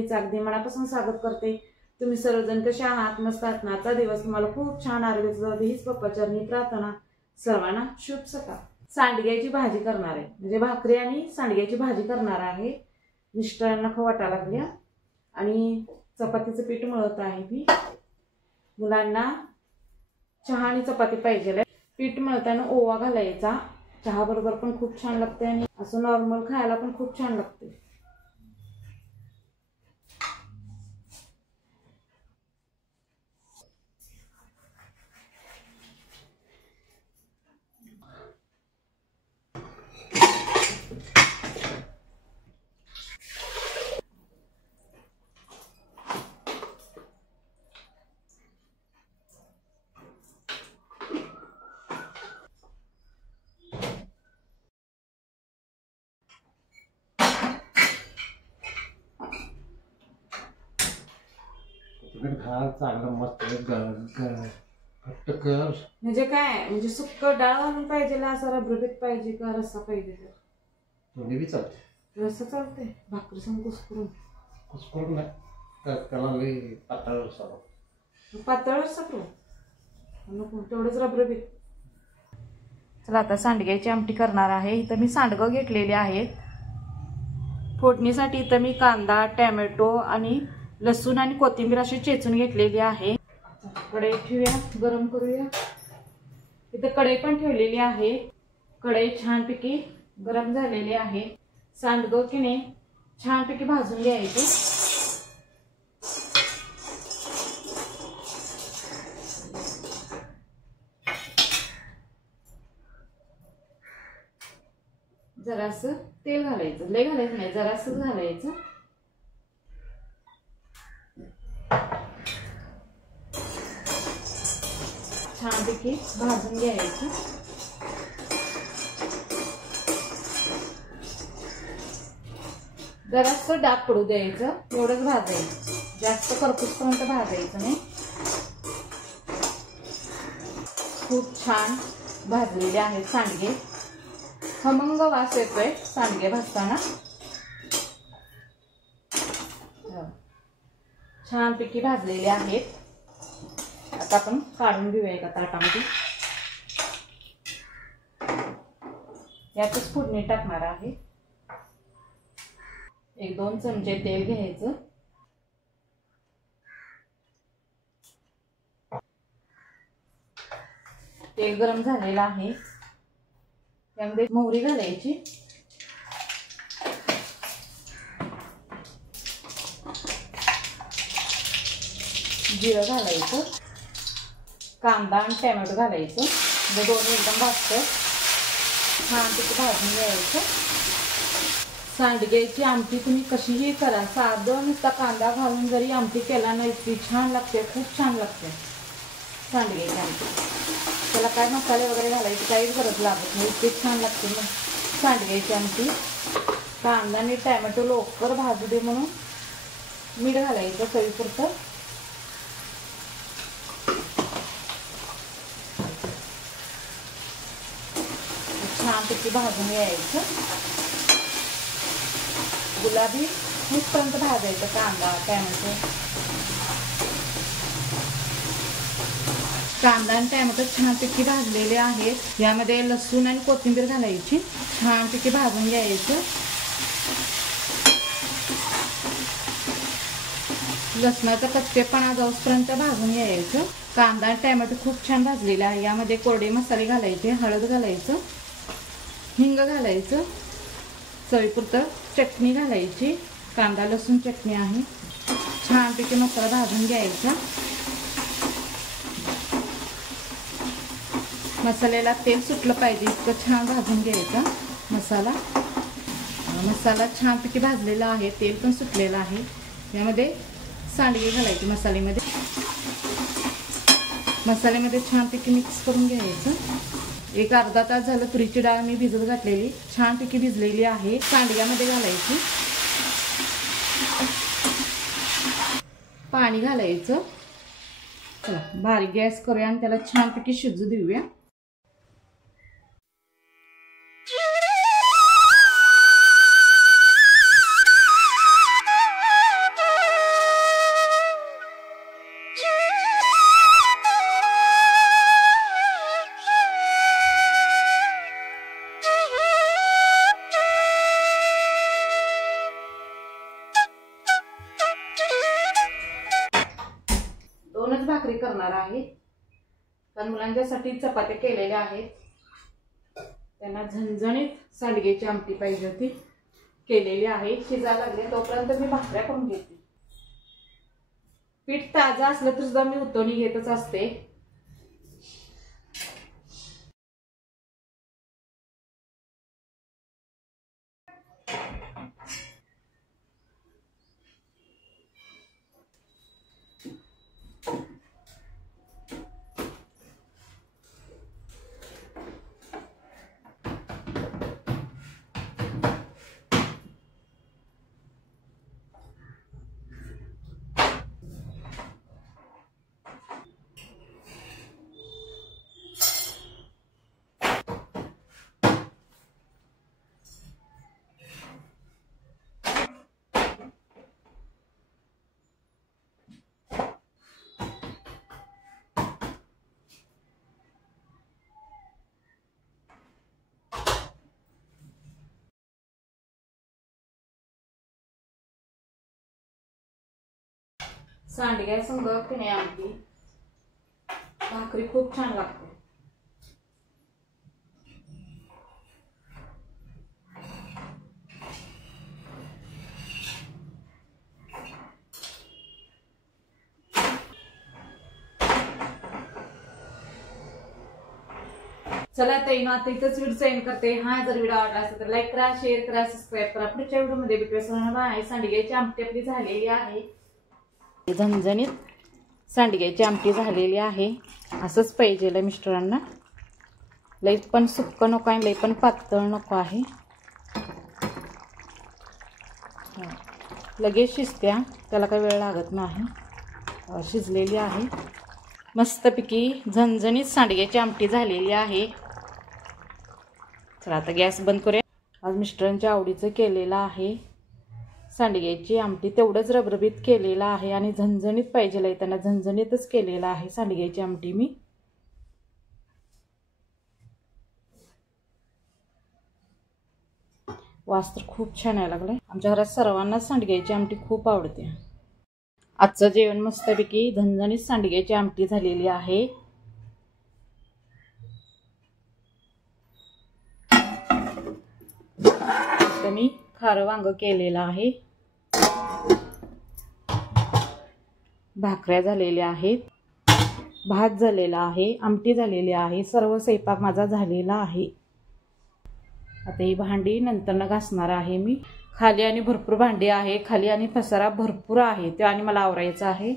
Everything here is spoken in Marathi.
फॅमिलीचं अगदी मनापासून स्वागत करते। तुम्ही सर्वजण कसे आहात? मस्त आहात ना? आजचा दिवस तुम्हाला खूप छान आरोग्याचा जाऊ दे हीच पप्पाचरणी प्रार्थना। सर्वांना शुभ सकाळ। सांडग्याची भाजी करणार आहे, म्हणजे भाकरी आणि सांडग्याची भाजी करणार आहे। मिस्टरांना खाऊ वाटायला लागल्या आणि चपातीचं पीठ मळत आहे मी। मुलांना चहा आणि चपाती पाहिजे। पीठ मळताना ओवा घालायचा, चहा बरोबर पण खूप छान लागते आणि असं नॉर्मल खायला पण खूप छान लागते। चांगलं मस्त घट्ट कर। म्हणजे काय, म्हणजे सुक्क डाळ घालून पाहिजे असं रबरबीत पाहिजे का रस्सा पाहिजे? दोन्ही बी चालते। रस्सा चालते, भाकरी संग कुस्करून नाही, त्याला लई पातळ रस्सा पातळ रस्सा करू नको, तेवढंच रबरबीत। चला आता सांडग्याची आमटी करणार आहे। इथं मी सांडगं घेतलेले आहेत। फोडणीसाठी इथं मी कांदा, टोमॅटो आणि लसूण आणि कोथिंबीर अशी चेचून घेतलेली आहे। कढई ठेवूया, गरम करूया। इथं कढई पण ठेवलेली आहे। कढई छानपैकी गरम झालेली आहे। सांडगं की नाही छानपैकी भाजून घ्यायचे। जरासं तेल घालायचं, लय घालायचं नाही, जरासं घालायचं। छानपैकी भाजून घ्यायचं। जरासं डाग पडू द्यायचं, एवढंच भाजायचं, जास्त करपूसपर्यंत भाजायचं नाही। खूप छान भाजलेले आहेत सांडगे, खमंग वास येतोय सांडगे भाजताना। छानपैकी भाजलेले आहेत। आता आपण काढून घेऊया एका ताटामध्ये। यातच फोडणी टाकणार आहे। 1-2 चमचे तेल घ्यायचं। तेल गरम झालेलं आहे, त्यामध्ये मोहरी घालायची, जिरं घालायचं, कांदा आणि टोमॅटो घालायचं। म्हणजे दोन्ही एकदम भाजतं, छानपैकी भाजून घ्यायचं। सांडग्याची आमटी तुम्ही कशीही करा, साधं नुसता कांदा घालून जरी आमटी केला ना इतकी छान लागते, खूप छान लागते सांडग्याची आमटी। त्याला काय मसाले वगैरे घालायची काहीच गरज लागत नाही, इतकी छान लागते मग सांडग्याची आमटी। कांदा आणि टोमॅटो लवकर भाजू दे म्हणून मीठ घालायचं चवीपुरतं। छानपैकी भाजून घ्यायचं, गुलाबी होईपर्यंत भाजायचं कांदा टोमॅटो। कांदा आणि टोमॅटो छानपैकी भाजलेले आहेत। यामध्ये लसूण आणि कोथिंबीर घालायची, छानपैकी भाजून घ्यायचं। लसणाचा कच्चेपणा जाऊपर्यंत भाजून घ्यायचं। कांदा आणि टोमॅटो खूप छान भाजलेला आहे। यामध्ये कोरडे मसाले घालायचे, हळद घालायचं, हिंग घालायचं, चवीपुरतं चटणी घालायची, कांदा लसूण चटणी आहे। छानपैकी मसाला भाजून घ्यायचा। मसाल्याला तेल सुटलं पाहिजे इतकं छान भाजून घ्यायचा मसाला। मसाला छानपैकी भाजलेला आहे, तेल पण सुटलेलं आहे। यामध्ये सांडगे घालायचे मसाल्यामध्ये छानपैकी मिक्स करून घ्यायचं। एक अर्धा तास झालं तुरीची डाळ मी भिजत घातलेली, छानपैकी भिजलेली आहे। सांडग्यामध्ये घालायची, पाणी घालायचं। चला बारीक गॅस करूया आणि त्याला छानपैकी शिजू देऊया। भाकरी करणार आहे, कारण मुलांच्यासाठी चपात्या केलेल्या आहेत. त्यांना झणझणीत सांडग्याची आमटी पाहिजे होती, केलेली आहे. शिजायला लागले तोपर्यंत मी भाकऱ्या करून घेते. पीठ ताजं असलं तर सुद्धा मी उतवणी घेतच असते. सांडग्या संग की नाही आमटी भाकरी खूप छान लागते. चला ताई, आता इथंच व्हिडिओ सेंड करते. हा जर व्हिडिओ आवडला असेल तर लाईक करा, शेअर करा, सबस्क्राईब करा. पुढच्या व्हिडिओमध्ये भेटूया. सांडग्याची आमटी आपली झालेली आहे. झणझणीत सांडग्याची आमटी झालेली आहे. असंच पाहिजे मिस्टरांना. लई पण सुक्क नको आहे, लई पण पातळ नको आहे. लगेच शिजत्या, त्याला काही वेळ लागत नाही. शिजलेली आहे मस्तपैकी. झणझणीत सांडग्याची आमटी झालेली आहे. चला आता गॅस बंद करूया. आज मिस्टरांच्या आवडीचं केलेलं आहे सांडग्याची आमटी. तेवढंच रबरबीत केलेलं आहे आणि झणझणीत पाहिजे त्यांना, झणझणीतच केलेलं आहे सांडग्याची आमटी मी. वास तर खूप छान यायला लागलाय. आमच्या घरात सर्वांनाच सांडग्याची आमटी खूप आवडते. आजचं जेवण मस्तपैकी झणझणीत सांडग्याची आमटी झालेली आहे. आता मी खारं वांग केलेलं आहे. भाकऱ्या झालेल्या आहेत, भात झालेला आहे, आमटी झालेली आहे. सर्व स्वयंपाक माझा झालेला आहे. आता ही भांडी नंतर घासणार आहे मी. खाली आणि भरपूर भांडी आहे, खाली आणि पसारा भरपूर आहे, ते आणि मला आवरायचं आहे.